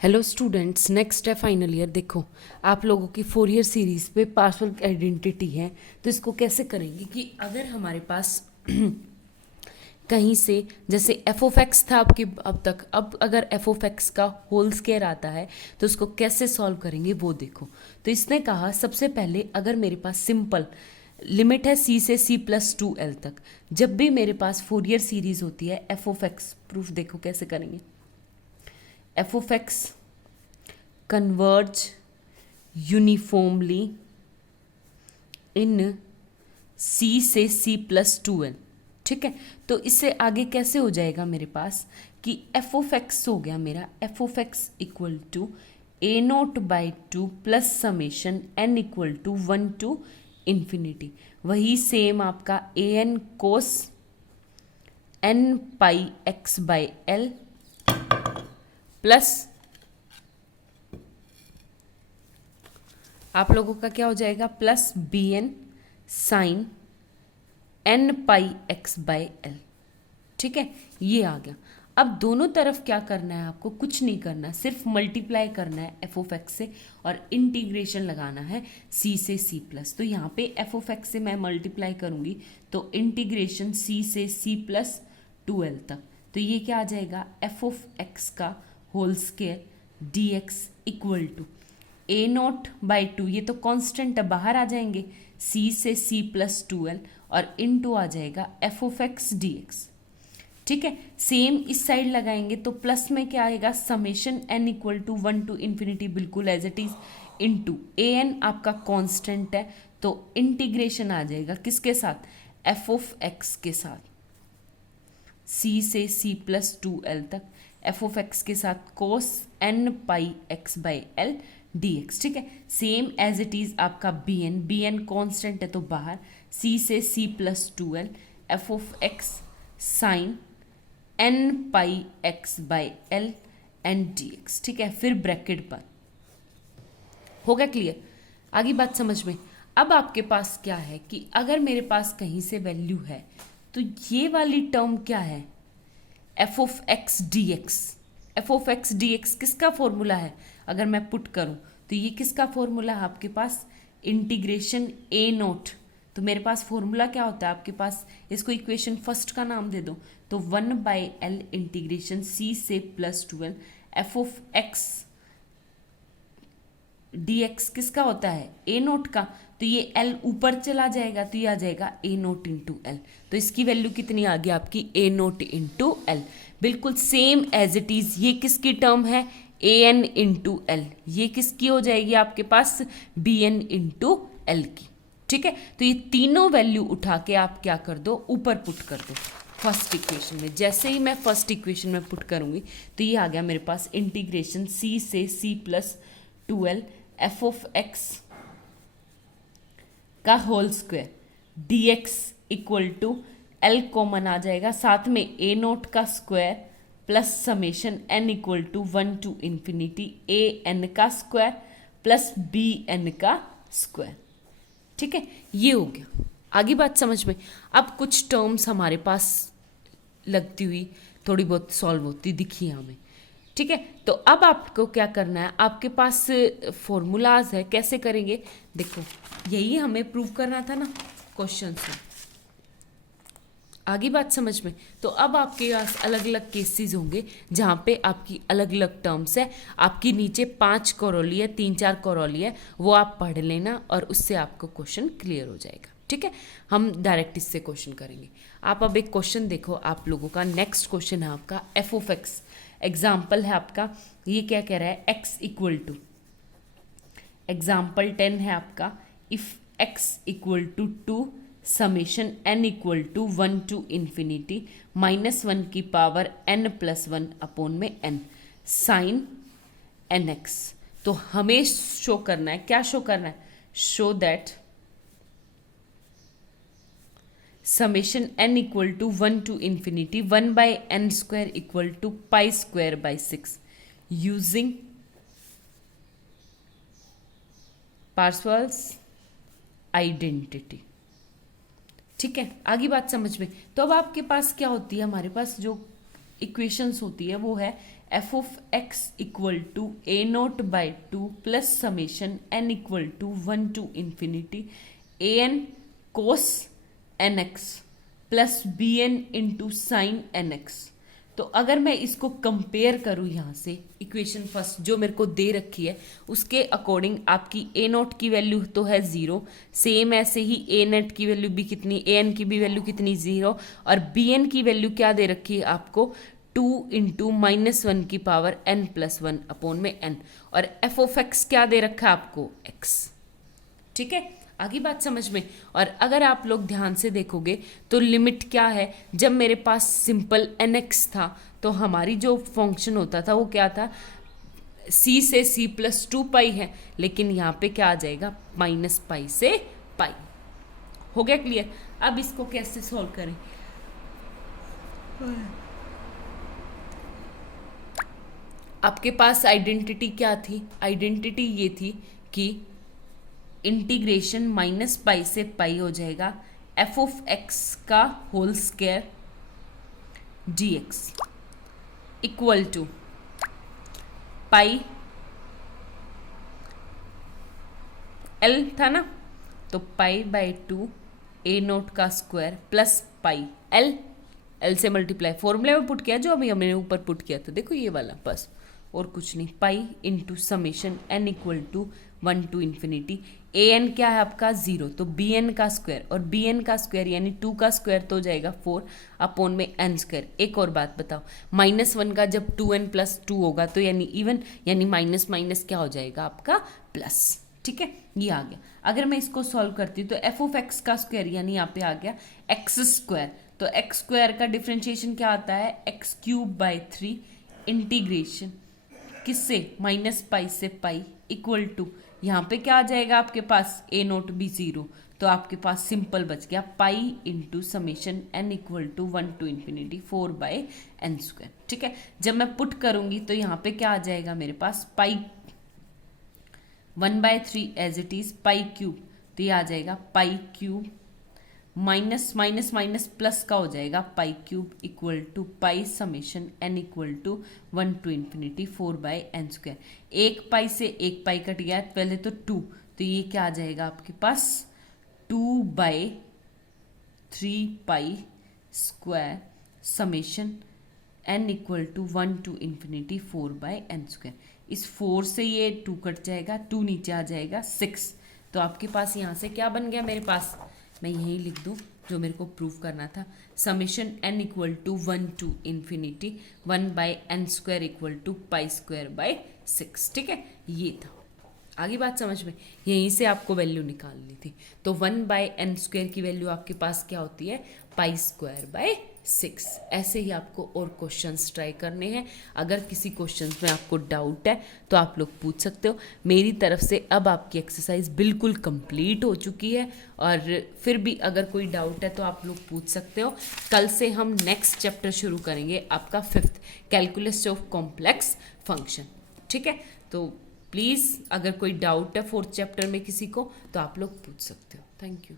Hello students, next है final year. देखो, आप लोगों की फोरियर सीरीज पे पार्शियल आइडेंटिटी है, तो इसको कैसे करेंगे कि अगर हमारे पास कहीं से जैसे एफ ऑफ एक्स था आपके अब तक, अब अगर एफ ऑफ एक्स का होल स्क्वायर आता है तो उसको कैसे सॉल्व करेंगे वो देखो। तो इसने कहा सबसे पहले अगर मेरे पास सिंपल लिमिट है सी से सी प्लस 2l तक, जब भी मेरे पास फोरियर सीरीज होती है एफ ऑफ एक्स, प्रूफ देखो कैसे करेंगे। F of x converge uniformly in c से सी प्लस 2l। ठीक है, तो इससे आगे कैसे हो जाएगा मेरे पास कि एफ ऑफ एक्स हो गया मेरा f of x equal to a naught by 2 plus summation n equal to 1 to infinity. वही सेम आपका a n cos n pi x by l plus आप लोगों का क्या हो जाएगा plus b n sine n pi x by l. ठीक है, ये आ गया। अब दोनों तरफ क्या करना है आपको, कुछ नहीं करना, सिर्फ मल्टीप्लाई करना है एफ ऑफ एक्स से और इंटीग्रेशन लगाना है सी से सी प्लस। तो यहाँ पे एफ ऑफ एक्स से मैं मल्टीप्लाई करूँगी तो इंटीग्रेशन सी से सी प्लस 2l तक। तो ये क्या आ जाएगा एफ ऑफ एक्स का whole square d x equal to a naught by 2, ये तो कांस्टेंट है बाहर आ जाएंगे, सी से सी प्लस 2l और इनटू आ जाएगा f of x D x. ठीक है, सेम इस साइड लगाएंगे तो प्लस में क्या आएगा summation n equal to 1 to infinity, बिल्कुल as it is, into a n आपका कांस्टेंट है तो इंटीग्रेशन आ जाएगा किसके साथ एफ ऑफ एक्स के साथ, सी से सी प्लस 2l तक, एफ ऑफ एक्स के साथ cos n pi x by l d x. ठीक है, सेम एज इट इज आपका बी एन कॉन्स्टेंट है तो बाहर, सी से c plus 2l f of x sine n pi x by l and d x. ठीक है, फिर ब्रैकेट पर हो गया क्लियर, आगे बात समझ में। अब आपके पास क्या है कि अगर मेरे पास कहीं से वैल्यू है तो ये वाली टर्म क्या है f of x D x. F of x D x किसका फॉर्मूला है, अगर मैं पुट करूं तो ये किसका फॉर्मूला है आपके पास इंटीग्रेशन ए नोट। तो मेरे पास फॉर्मूला क्या होता है आपके पास, इसको इक्वेशन फर्स्ट का नाम दे दो तो 1 बाई एल इंटीग्रेशन सी से plus 2l f of x D x किसका होता है ए नोट का, तो ये एल ऊपर चला जाएगा तो ये आ जाएगा ए नोट इंटू एल। तो इसकी वैल्यू कितनी आ गई आपकी ए नोट इंटू एल, बिल्कुल सेम एज इट इज। ये किसकी टर्म है ए एन इंटू एल, ये किसकी हो जाएगी आपके पास बी एन इंटू एल की। ठीक है, तो ये तीनों वैल्यू उठा के आप क्या कर दो ऊपर पुट कर दो फर्स्ट इक्वेशन में। जैसे ही मैं फर्स्ट इक्वेशन में पुट करूंगी तो ये आ गया मेरे पास इंटीग्रेशन सी से c plus 2l f of x का whole square d x equal to l common आ जाएगा, साथ में ए नोट का square plus summation n equal to 1 to infinity a n का स्क्वायर प्लस बी एन का square. ठीक है, ये हो गया, आगे बात समझ में। अब कुछ टर्म्स हमारे पास लगती हुई थोड़ी बहुत सॉल्व होती दिखी हमें। ठीक है, तो अब आपको क्या करना है, आपके पास फॉर्मूलाज है, कैसे करेंगे देखो, यही हमें प्रूव करना था ना क्वेश्चन से, आगे बात समझ में। तो अब आपके पास अलग अलग केसेस होंगे जहाँ पे आपकी अलग अलग टर्म्स है, आपकी नीचे 5 कोरोली है, 3-4 कोरोली है, वो आप पढ़ लेना और उससे आपको क्वेश्चन क्लियर हो जाएगा। ठीक है, हम डायरेक्ट इससे क्वेश्चन करेंगे। आप अब एक क्वेश्चन देखो, आप लोगों का नेक्स्ट क्वेश्चन है आपका एफ ऑफ एक्स, एग्जाम्पल है आपका, ये क्या कह रहा है एक्स इक्वल टू, एग्जाम्पल 10 है आपका, if x equal to 2 summation n equal to 1 to infinity -1 की पावर n प्लस 1 अपॉन में n साइन एन एक्स। तो हमें शो करना है, क्या शो करना है, show that summation n equal to 1 to infinity 1 by n square equal to pi square by 6 using Parseval's identity. ठीक है, आगे बात समझ में। तो अब आपके पास क्या होती है, हमारे पास जो इक्वेशंस होती है वो है f of x equal to a naught by 2 plus summation n equal to 1 to infinity a n cos n x plus b n into sine n x. तो अगर मैं इसको कंपेयर करूँ यहाँ से इक्वेशन फर्स्ट जो मेरे को दे रखी है उसके अकॉर्डिंग आपकी ए नोट की वैल्यू तो है 0, सेम ऐसे ही ए नेट की वैल्यू भी कितनी, ए एन की भी वैल्यू कितनी 0, और बी एन की वैल्यू क्या दे रखी है आपको 2 इंटू -1 की पावर n प्लस 1 अपॉन में n, और एफ ऑफ एक्स क्या दे रखा है आपको x। ठीक है, आगे बात समझ में। और अगर आप लोग ध्यान से देखोगे तो लिमिट क्या है, जब मेरे पास सिंपल nx था तो हमारी जो फंक्शन होता था वो क्या था, c से c प्लस 2 पाई है, लेकिन यहाँ पे क्या आ जाएगा -पाई से पाई। हो गया क्लियर। अब इसको कैसे सॉल्व करें, आपके पास आइडेंटिटी क्या थी, आइडेंटिटी ये थी कि इंटीग्रेशन -पाई से पाई हो जाएगा एफ ऑफ एक्स का whole square dx equal to pi l था ना, तो पाई बाई 2 ए नोट का square plus pi l, l से मल्टीप्लाई फॉर्मूले में पुट किया जो अभी हमने ऊपर पुट किया था, देखो ये वाला, बस और कुछ नहीं, pi into summation n equal to 1 to infinity a n क्या है आपका 0, तो बी एन का स्क्वायर, और बी एन का स्क्वायर यानी 2 का स्क्वायर तो हो जाएगा 4 अपॉन में एन स्क्वायर। एक और बात बताओ, -1 का जब 2n प्लस 2 होगा तो यानी इवन, यानी माइनस माइनस क्या हो जाएगा आपका प्लस। ठीक है, ये आ गया। अगर मैं इसको सॉल्व करती हूँ तो एफ ऑफ एक्स का स्क्वायर यानी यहाँ पे आ गया एक्स स्क्वायर, तो एक्स स्क्वायर का डिफ्रेंशिएशन क्या आता है एक्स क्यूब बाई 3 इंटीग्रेशन किससे -पाई से पाई इक्वल टू, यहाँ पे क्या आ जाएगा आपके पास ए नोट भी 0, तो आपके पास सिंपल बच गया pi into summation n equal to 1 to infinity 4 by n square. ठीक है, जब मैं पुट करूंगी तो यहाँ पे क्या आ जाएगा मेरे पास pi 1/3 as it is pi cube, तो ये आ जाएगा pi cube minus minus minus plus का हो जाएगा pi cube equal to pi summation n equal to 1 to infinity 4 by n square. एक पाई से एक पाई कट गया पहले तो 2, तो ये क्या आ जाएगा आपके पास 2/3 pi square summation n equal to 1 to infinity 4 by n square. इस 4 से ये 2 कट जाएगा, 2 नीचे आ जाएगा 6, तो आपके पास यहाँ से क्या बन गया मेरे पास, मैं यही लिख दूँ जो मेरे को प्रूव करना था, summation n equal to 1 to infinity 1 by n square equal to pi square by 6। ठीक है, ये था। आगे बात समझ में, यहीं से आपको वैल्यू निकालनी थी, तो 1 बाई एन स्क्वायर की वैल्यू आपके पास क्या होती है पाई स्क्वायर बाई 6। ऐसे ही आपको और क्वेश्चंस ट्राई करने हैं। अगर किसी क्वेश्चंस में आपको डाउट है तो आप लोग पूछ सकते हो। मेरी तरफ से अब आपकी एक्सरसाइज बिल्कुल कंप्लीट हो चुकी है, और फिर भी अगर कोई डाउट है तो आप लोग पूछ सकते हो। कल से हम नेक्स्ट चैप्टर शुरू करेंगे आपका 5th calculus of complex function. ठीक है, तो प्लीज़ अगर कोई डाउट है 4th चैप्टर में किसी को तो आप लोग पूछ सकते हो। Thank you.